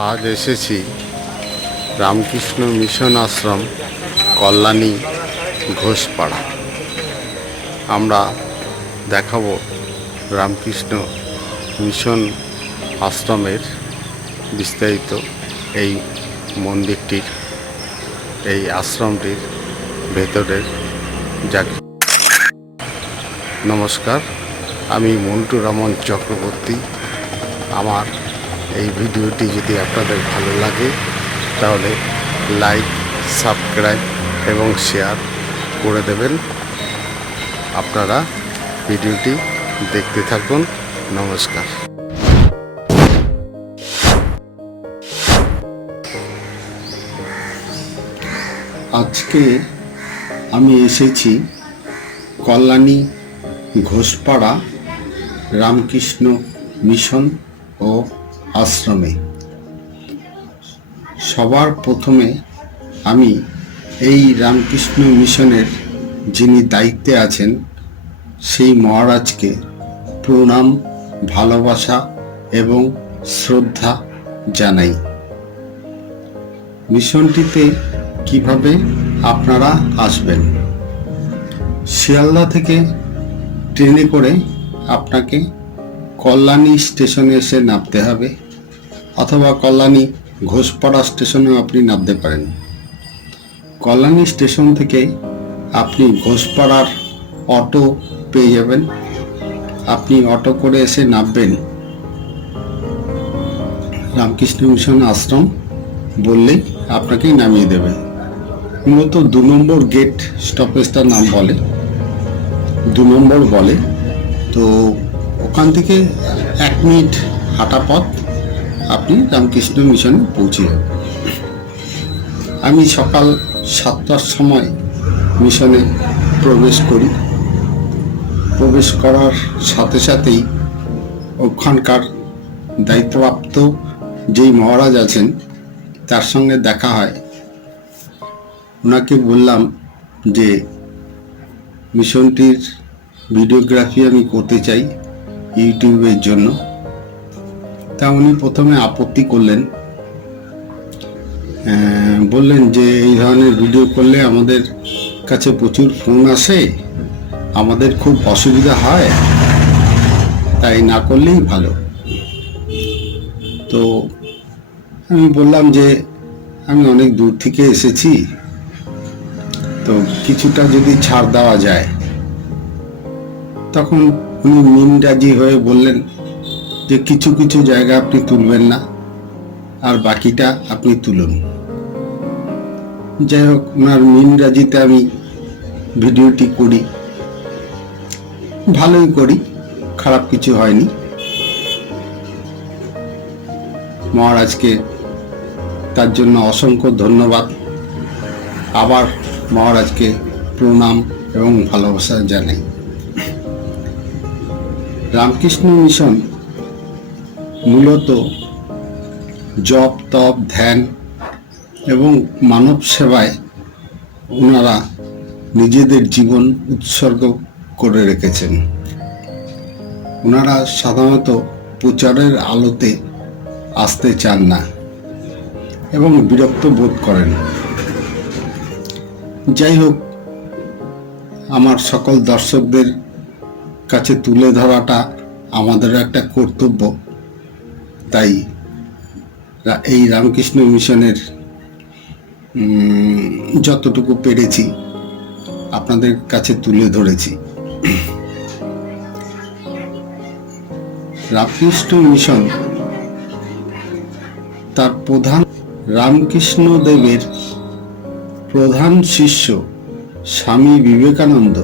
আজ এসেছি রামকৃষ্ণ মিশন আশ্রম, কল্যাণী ঘোষপাড়া। আমরা দেখাবো রামকৃষ্ণ মিশন আশ্রমের বিস্তারিত এই মন্দিরটির, এই আশ্রমটির ভেতরের যা নমস্কার, আমি মন্টু রমন চক্রবর্তী, আমার এই ভিডিওটি যদি আপনাদের ভালো লাগে, তাহলে লাইক, সাবস্ক্রাইব এবং শেয়ার করে দেবেন। আপনারা ভিডিওটি দেখতে থাকুন। নমস্কার। আজকে আমি এসেছি কল্যাণী ঘোষপাড়া রামকৃষ্ণ মিশন ও আশ্রমে। সবার প্রথমে আমি এই রামকৃষ্ণ মিশনের যিনি দায়িত্বে আছেন, সেই মহারাজকে প্রণাম, ভালোবাসা এবং শ্রদ্ধা জানাই। মিশনটিতে কীভাবে আপনারা আসবেন? শিয়ালদা থেকে ট্রেনে করে আপনাকে কল্যাণী স্টেশনে এসে নামতে হবে। অথবা কল্যাণী ঘোষপাড়া স্টেশনেও আপনি নামতে পারেন। কল্যাণী স্টেশন থেকে আপনি ঘোষপাড়ার অটো পেয়ে যাবেন। আপনি অটো করে এসে নামবেন। রামকৃষ্ণ মিশন আশ্রম বললেই আপনাকে নামিয়ে দেবে। মূলত দু নম্বর গেট স্টপেজটার নাম বলে। দু নম্বর বলে। তো ওখান থেকে এক মিনিট হাঁটা পথ। আপনি রামকৃষ্ণ মিশনে পৌঁছে যাবেন আমি সকাল সাতটার সময় মিশনে প্রবেশ করি। প্রবেশ করার সাথে সাথেই ওখানকার দায়িত্বপ্রাপ্ত যেই মহারাজ আছেন, তার সঙ্গে দেখা হয়। ওনাকে বললাম যে, মিশনটির ভিডিওগ্রাফি আমি করতে চাই ইউটিউবের জন্য। তা উনি প্রথমে আপত্তি করলেন। বললেন যে এই ধরনের ভিডিও করলে আমাদের কাছে প্রচুর ফোন আসে, আমাদের খুব অসুবিধা হয়, তাই না করলেই ভালো। তো আমি বললাম যে আমি অনেক দূর থেকে এসেছি, তো কিছুটা যদি ছাড় দেওয়া যায়। তখন উনি মিনরাজি হয়ে বললেন যে কিছু কিছু জায়গা আপনি তুলবেন না, আর বাকিটা আপনি তুলুন। যাই হোক, ওনার মিনরাজিতে আমি ভিডিওটি করি। ভালোই করি, খারাপ কিছু হয়নি। মহারাজকে তার জন্য অসংখ্য ধন্যবাদ। আবার মহারাজকে প্রণাম এবং ভালোবাসা জানাই। রামকৃষ্ণ মিশন মূলত জপ, তপ, ধ্যান এবং মানব সেবায় ওনারা নিজেদের জীবন উৎসর্গ করে রেখেছেন। ওনারা সাধারণত প্রচারের আলোতে আসতে চান না এবং বিরক্ত বোধ করেন। যাই হোক, আমার সকল দর্শকদের কাছে তুলে ধরাটা আমাদের একটা কর্তব্য। তাই এই রামকৃষ্ণ মিশনের যতটুকু পেরেছি, আপনাদের কাছে তুলে ধরেছি। রামকৃষ্ণ মিশন তার প্রধান রামকৃষ্ণ দেবের প্রধান শিষ্য স্বামী বিবেকানন্দ।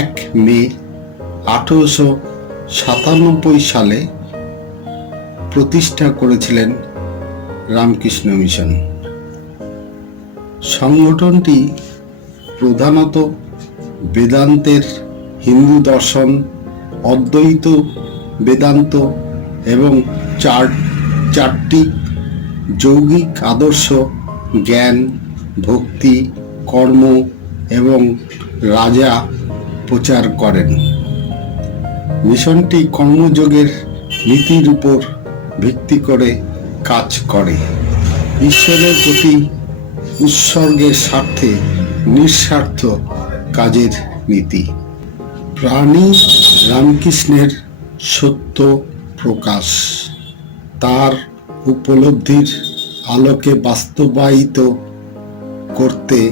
এক মে আঠেরোশো সাতানব্বই সালে প্রতিষ্ঠা করেছিলেন রামকৃষ্ণ মিশন। সংগঠনটি প্রধানত বেদান্তের হিন্দু দর্শন, অদ্বৈত বেদান্ত এবং চার চারটি যৌগিক আদর্শ জ্ঞান, ভক্তি, কর্ম এবং রাজা প্রচার করেন। মিশনটি কর্মযোগের নীতির উপর ভিত্তি করে কাজ করে। ঈশ্বরের প্রতি উৎসর্গের স্বার্থে নিঃস্বার্থ কাজের নীতি। প্রাণী রামকৃষ্ণের সত্য প্রকাশ। তার উপলব্ধির আলোকে বাস্তবায়িত করতে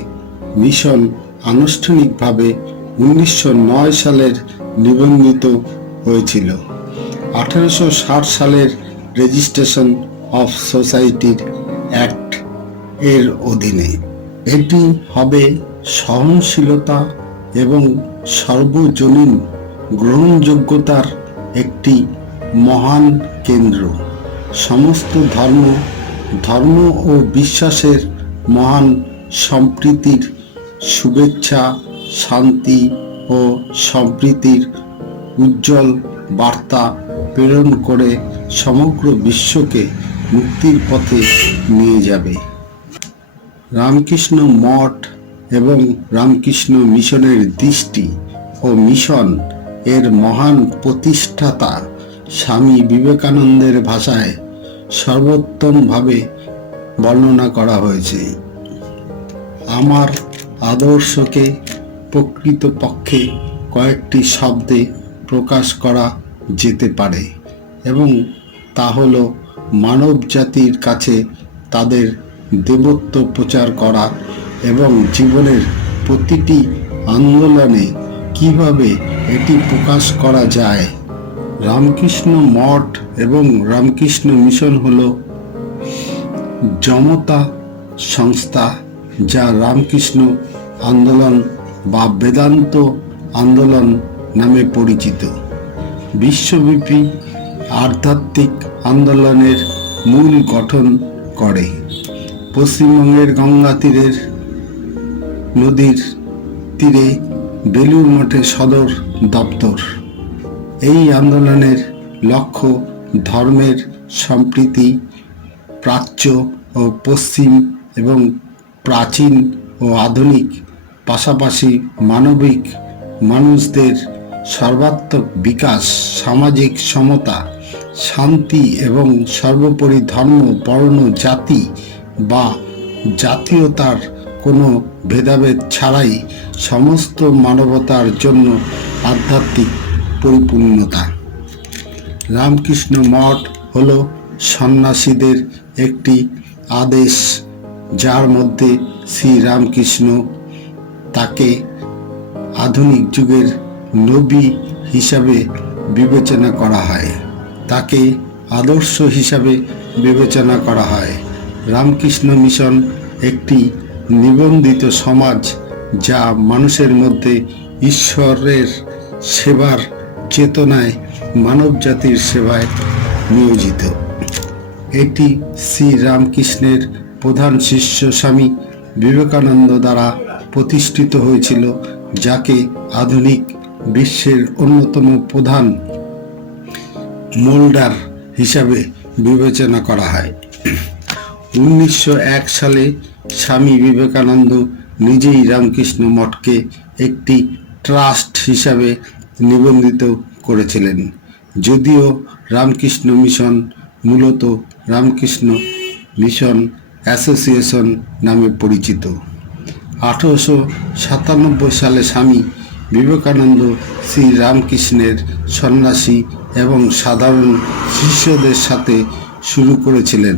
মিশন আনুষ্ঠানিকভাবে উনিশশো নয় সালের নিবন্ধিত হয়েছিল। আঠারোশো সালের রেজিস্ট্রেশন অফ সোসাইটির অ্যাক্ট এর অধীনে। এটি হবে সহনশীলতা এবং সর্বজনীন গ্রহণযোগ্যতার একটি মহান কেন্দ্র। সমস্ত ধর্ম ধর্ম ও বিশ্বাসের মহান সম্প্রীতির শুভেচ্ছা, শান্তি ও সম্প্রীতির উজ্জ্বল বার্তা প্রেরণ করে সমগ্র বিশ্বকে মুক্তির পথে নিয়ে যাবে। রামকৃষ্ণ মঠ এবং রামকৃষ্ণ মিশনের দৃষ্টি ও মিশন এর মহান প্রতিষ্ঠাতা স্বামী বিবেকানন্দের ভাষায় সর্বোত্তমভাবে বর্ণনা করা হয়েছে। আমার আদর্শকে প্রকৃতপক্ষে কয়েকটি শব্দে প্রকাশ করা যেতে পারে এবং তা হল মানব জাতির কাছে তাদের দেবত্ব প্রচার করা এবং জীবনের প্রতিটি আন্দোলনে কীভাবে এটি প্রকাশ করা যায়। রামকৃষ্ণ মঠ এবং রামকৃষ্ণ মিশন হল জমতা সংস্থা যা রামকৃষ্ণ আন্দোলন বা বেদান্ত আন্দোলন নামে পরিচিত। বিশ্বব্যাপী আধ্যাত্মিক আন্দোলনের মূল গঠন করে। পশ্চিমবঙ্গের গঙ্গা তীরের নদীর তীরে বেলুর মঠে সদর দপ্তর। এই আন্দোলনের লক্ষ্য ধর্মের সম্প্রীতি, প্রাচ্য ও পশ্চিম এবং প্রাচীন ও আধুনিক, পাশাপাশি মানবিক মানুষদের সর্বাত্মক বিকাশ, সামাজিক সমতা, শান্তি এবং সর্বোপরি ধর্ম, বর্ণ, জাতি বা জাতীয়তার কোনো ভেদাভেদ ছাড়াই সমস্ত মানবতার জন্য আধ্যাত্মিক পরিপূর্ণতা। রামকৃষ্ণ মঠ হল সন্ন্যাসীদের একটি আদেশ, যার মধ্যে শ্রী রামকৃষ্ণ তাকে আধুনিক যুগের নবী হিসাবে বিবেচনা করা হয়। তাকে আদর্শ হিসাবে বিবেচনা করা হয়। রামকৃষ্ণ মিশন একটি নিবন্ধিত সমাজ যা মানুষের মধ্যে ঈশ্বরের সেবার চেতনায় মানব জাতির সেবায় নিয়োজিত। এটি শ্রী রামকৃষ্ণের প্রধান শিষ্য স্বামী বিবেকানন্দ দ্বারা প্রতিষ্ঠিত হয়েছিল, যাকে আধুনিক বিশ্বের অন্যতম প্রধান মোল্ডার হিসাবে বিবেচনা করা হয়। উনিশশো এক সালে স্বামী বিবেকানন্দ নিজেই রামকৃষ্ণ মঠকে একটি ট্রাস্ট হিসাবে নিবন্ধিত করেছিলেন। যদিও রামকৃষ্ণ মিশন মূলত রামকৃষ্ণ মিশন অ্যাসোসিয়েশন নামে পরিচিত। আঠারোশো সাতানব্বই সালে স্বামী বিবেকানন্দ শ্রীরামকৃষ্ণের সন্ন্যাসী এবং সাধারণ শিষ্যদের সাথে শুরু করেছিলেন।